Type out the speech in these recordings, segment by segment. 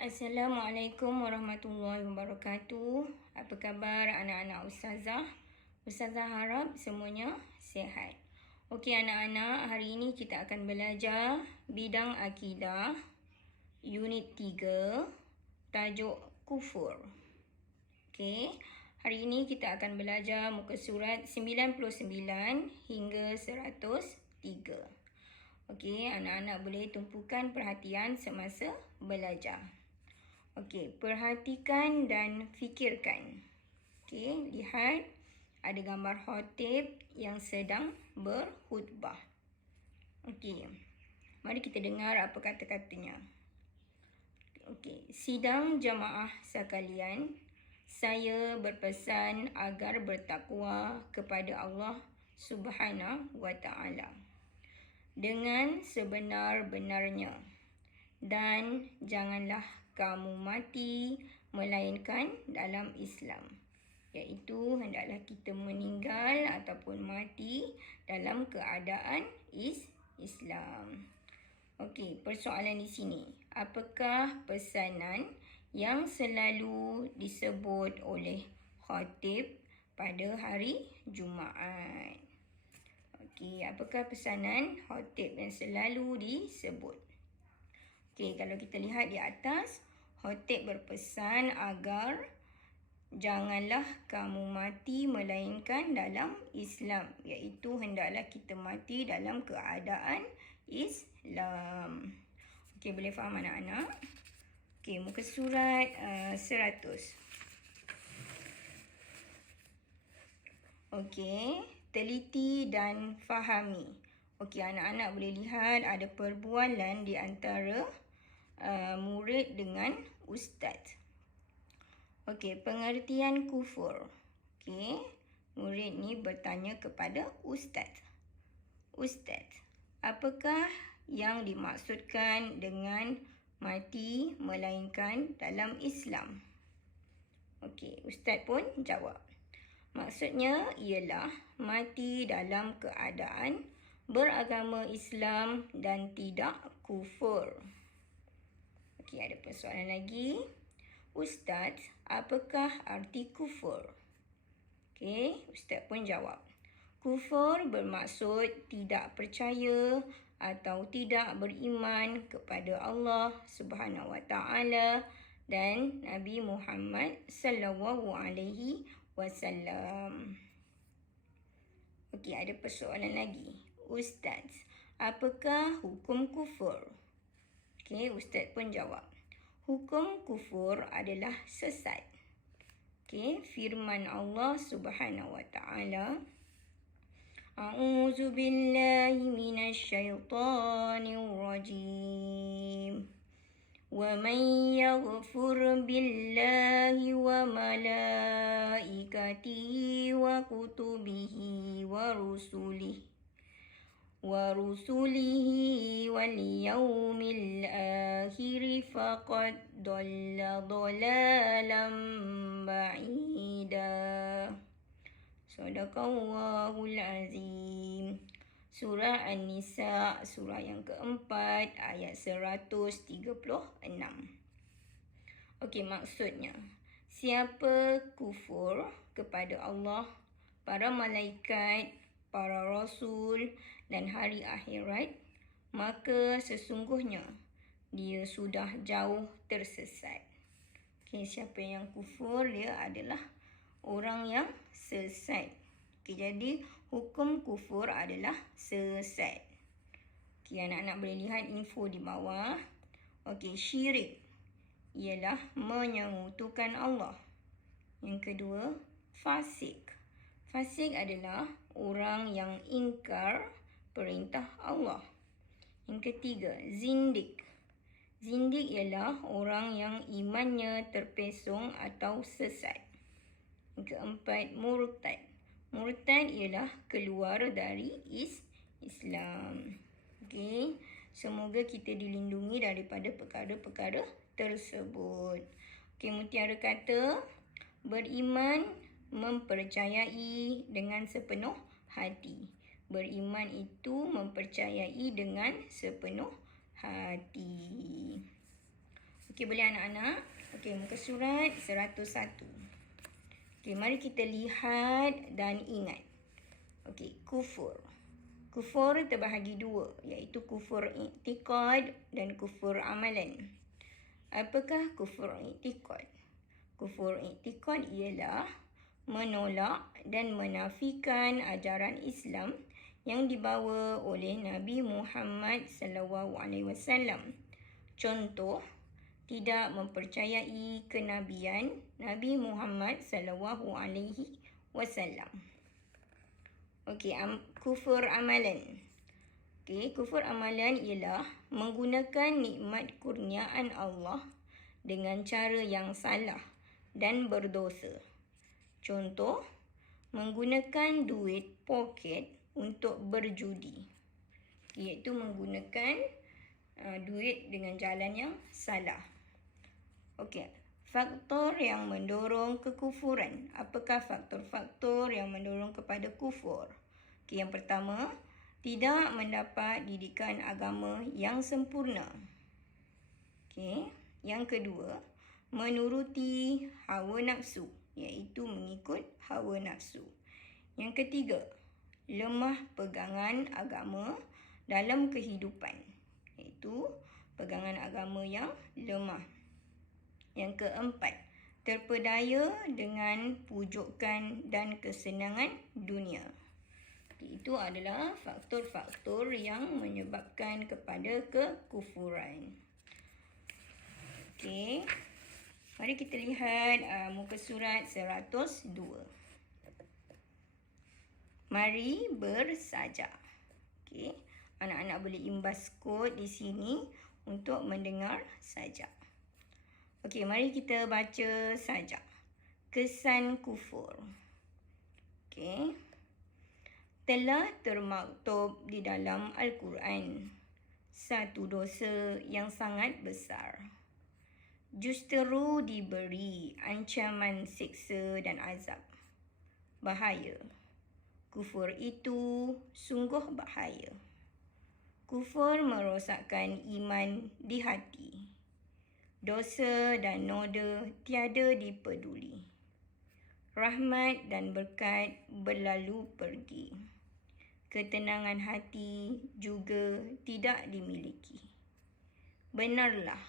Assalamualaikum warahmatullahi wabarakatuh. Apa khabar anak-anak ustazah? Ustazah harap semuanya sihat. Okey anak-anak, hari ini kita akan belajar bidang akidah unit 3, tajuk kufur. Okey, hari ini kita akan belajar muka surat 99 hingga 103. Okey, anak-anak boleh tumpukan perhatian semasa belajar. Okey, perhatikan dan fikirkan. Okey, lihat ada gambar khatib yang sedang berkhutbah. Okey, mari kita dengar apa kata-katanya. Okey, sidang jamaah sekalian, saya berpesan agar bertakwa kepada Allah Subhanahu wa Ta'ala dengan sebenar-benarnya, dan janganlah kamu mati melainkan dalam Islam, iaitu hendaklah kita meninggal ataupun mati dalam keadaan Islam. Okey, persoalan di sini, apakah pesanan yang selalu disebut oleh khatib pada hari Jumaat? Okey, apakah pesanan khatib yang selalu disebut? Okey, kalau kita lihat di atas, khatib berpesan agar janganlah kamu mati melainkan dalam Islam, iaitu hendaklah kita mati dalam keadaan Islam. Okey, boleh faham anak-anak? Okey, muka surat 100. Okey, teliti dan fahami. Okey, anak-anak boleh lihat ada perbualan di antara murid dengan ustaz. Okey, pengertian kufur. Okey, murid ni bertanya kepada ustaz. Ustaz, apakah yang dimaksudkan dengan mati melainkan dalam Islam? Okey, ustaz pun jawab. Maksudnya ialah mati dalam keadaan beragama Islam dan tidak kufur. Okey, ada persoalan lagi. Ustaz, apakah arti kufur? Okey, ustaz pun jawab. Kufur bermaksud tidak percaya atau tidak beriman kepada Allah Subhanahu wa Ta'ala dan Nabi Muhammad sallallahu alaihi wasallam. Okey, ada persoalan lagi. Ustaz, apakah hukum kufur? Okey, ustaz pun jawab. Hukum kufur adalah sesat. Okey, firman Allah Subhanahu wa Ta'ala, A'udzu billahi minasyaitonir rajim. وَمَنْ يَغْفُرْ بِاللَّهِ وَمَلَائِكَتِهِ وَكُتُبِهِ وَرُسُلِهِ وَالْيَوْمِ الْآخِرِ فَقَدْ ضَلَّ ضَلَالًا بَعِيدًا. Sadaqallahul Azim. Surah An-Nisa, surah yang keempat, ayat 136. Okey, maksudnya, siapa kufur kepada Allah, para malaikat, para rasul dan hari akhirat, maka sesungguhnya dia sudah jauh tersesat. Okey, siapa yang kufur, dia adalah orang yang sesat. Okey, jadi hukum kufur adalah sesat. Okey, anak-anak boleh lihat info di bawah. Okey, syirik ialah menyekutukan Allah. Yang kedua, fasik. Fasik adalah orang yang ingkar perintah Allah. Yang ketiga, zindik. Zindik ialah orang yang imannya terpesong atau sesat. Yang keempat, murtad. Murtad ialah keluar dari Islam. Okey, semoga kita dilindungi daripada perkara-perkara tersebut. Okey, Mutiara kata, beriman mempercayai dengan sepenuh hati. Beriman itu mempercayai dengan sepenuh hati. Okey, boleh anak-anak? Okey, muka surat 101. Okey, mari kita lihat dan ingat. Okey, kufur. Kufur terbahagi dua, iaitu kufur i'tiqad dan kufur amalan. Apakah kufur i'tiqad? Kufur i'tiqad ialah menolak dan menafikan ajaran Islam yang dibawa oleh Nabi Muhammad SAW. Contoh, tidak mempercayai kenabian Nabi Muhammad SAW. Okey, kufur amalan. Okey, kufur amalan ialah menggunakan nikmat kurniaan Allah dengan cara yang salah dan berdosa. Contoh, menggunakan duit poket untuk berjudi, iaitu menggunakan duit dengan jalan yang salah. Okey, faktor yang mendorong kekufuran. Apakah faktor-faktor yang mendorong kepada kufur? Okey, yang pertama, tidak mendapat didikan agama yang sempurna. Okey, yang kedua, menuruti hawa nafsu, iaitu mengikut hawa nafsu. Yang ketiga, lemah pegangan agama dalam kehidupan, iaitu pegangan agama yang lemah. Yang keempat, terpedaya dengan pujukan dan kesenangan dunia. Itu adalah faktor-faktor yang menyebabkan kepada kekufuran. Okey, mari kita lihat muka surat 102. Mari bersajak. Okey, anak-anak boleh imbas kod di sini untuk mendengar sajak. Okey, mari kita baca sajak. Kesan kufur. Okey. Telah termaktub di dalam Al-Quran satu dosa yang sangat besar. Justeru diberi ancaman siksa dan azab. Bahaya. Kufur itu sungguh bahaya. Kufur merosakkan iman di hati. Dosa dan noda tiada dipeduli. Rahmat dan berkat berlalu pergi. Ketenangan hati juga tidak dimiliki. Benarlah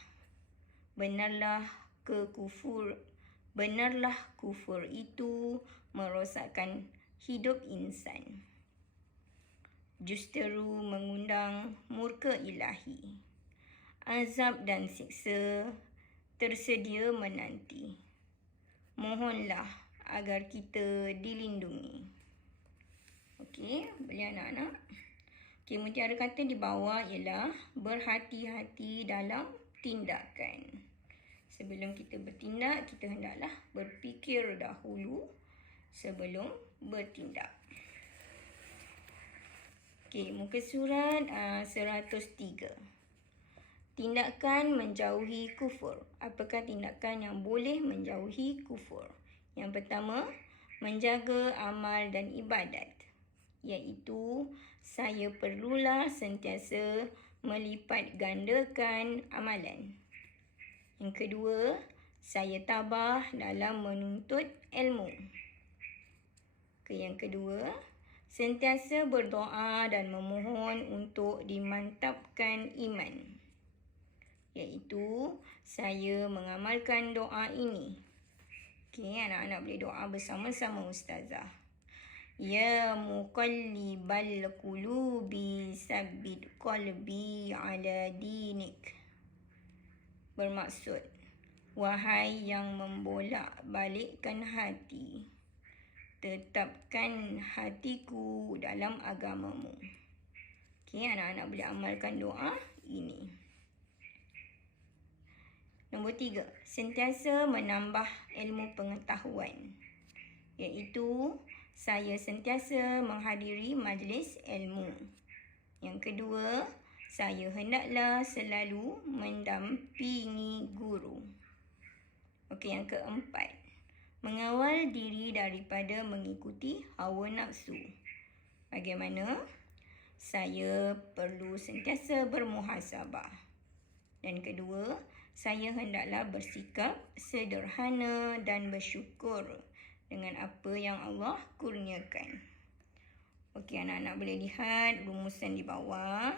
kufur itu merosakkan hidup insan. Justeru mengundang murka ilahi. Azab dan siksa tersedia menanti. Mohonlah agar kita dilindungi. Okey, boleh anak-anak? Okey, mutiara kata di bawah ialah berhati-hati dalam tindakan. Sebelum kita bertindak, kita hendaklah berfikir dahulu sebelum bertindak. Okey, muka surat 103. Tindakan menjauhi kufur. Apakah tindakan yang boleh menjauhi kufur? Yang pertama, menjaga amal dan ibadat, iaitu saya perlulah sentiasa melipat gandakan amalan. Yang kedua, saya tabah dalam menuntut ilmu. Yang kedua, sentiasa berdoa dan memohon untuk dimantapkan iman, iaitu saya mengamalkan doa ini. Okey, anak-anak boleh doa bersama-sama ustazah. Ya muqallibal qulubi sabbit qalbi ala dinik. Bermaksud, wahai yang membolak-balikkan hati, tetapkan hatiku dalam agamamu. Okey, anak-anak boleh amalkan doa ini. Nombor 3, sentiasa menambah ilmu pengetahuan, iaitu saya sentiasa menghadiri majlis ilmu. Yang kedua, saya hendaklah selalu mendampingi guru. Okey, yang keempat, mengawal diri daripada mengikuti hawa nafsu. Bagaimana? Saya perlu sentiasa bermuhasabah. Dan kedua, Saya hendaklah bersikap sederhana dan bersyukur dengan apa yang Allah kurniakan. Okey, anak-anak boleh lihat rumusan di bawah.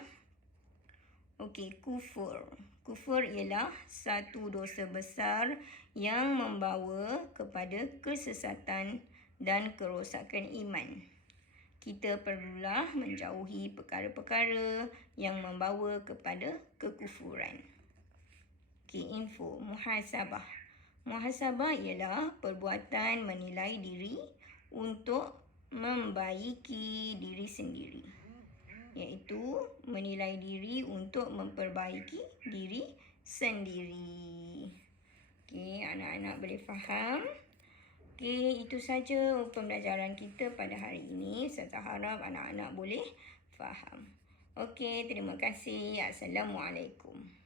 Okey, kufur. Kufur ialah satu dosa besar yang membawa kepada kesesatan dan kerosakan iman. Kita perlulah menjauhi perkara-perkara yang membawa kepada kekufuran. Okey, info. Muhasabah. Muhasabah ialah perbuatan menilai diri untuk membaiki diri sendiri. Iaitu menilai diri untuk memperbaiki diri sendiri. Okey, anak-anak boleh faham? Okey, itu saja pembelajaran kita pada hari ini. Saya harap anak-anak boleh faham. Okey, terima kasih. Assalamualaikum.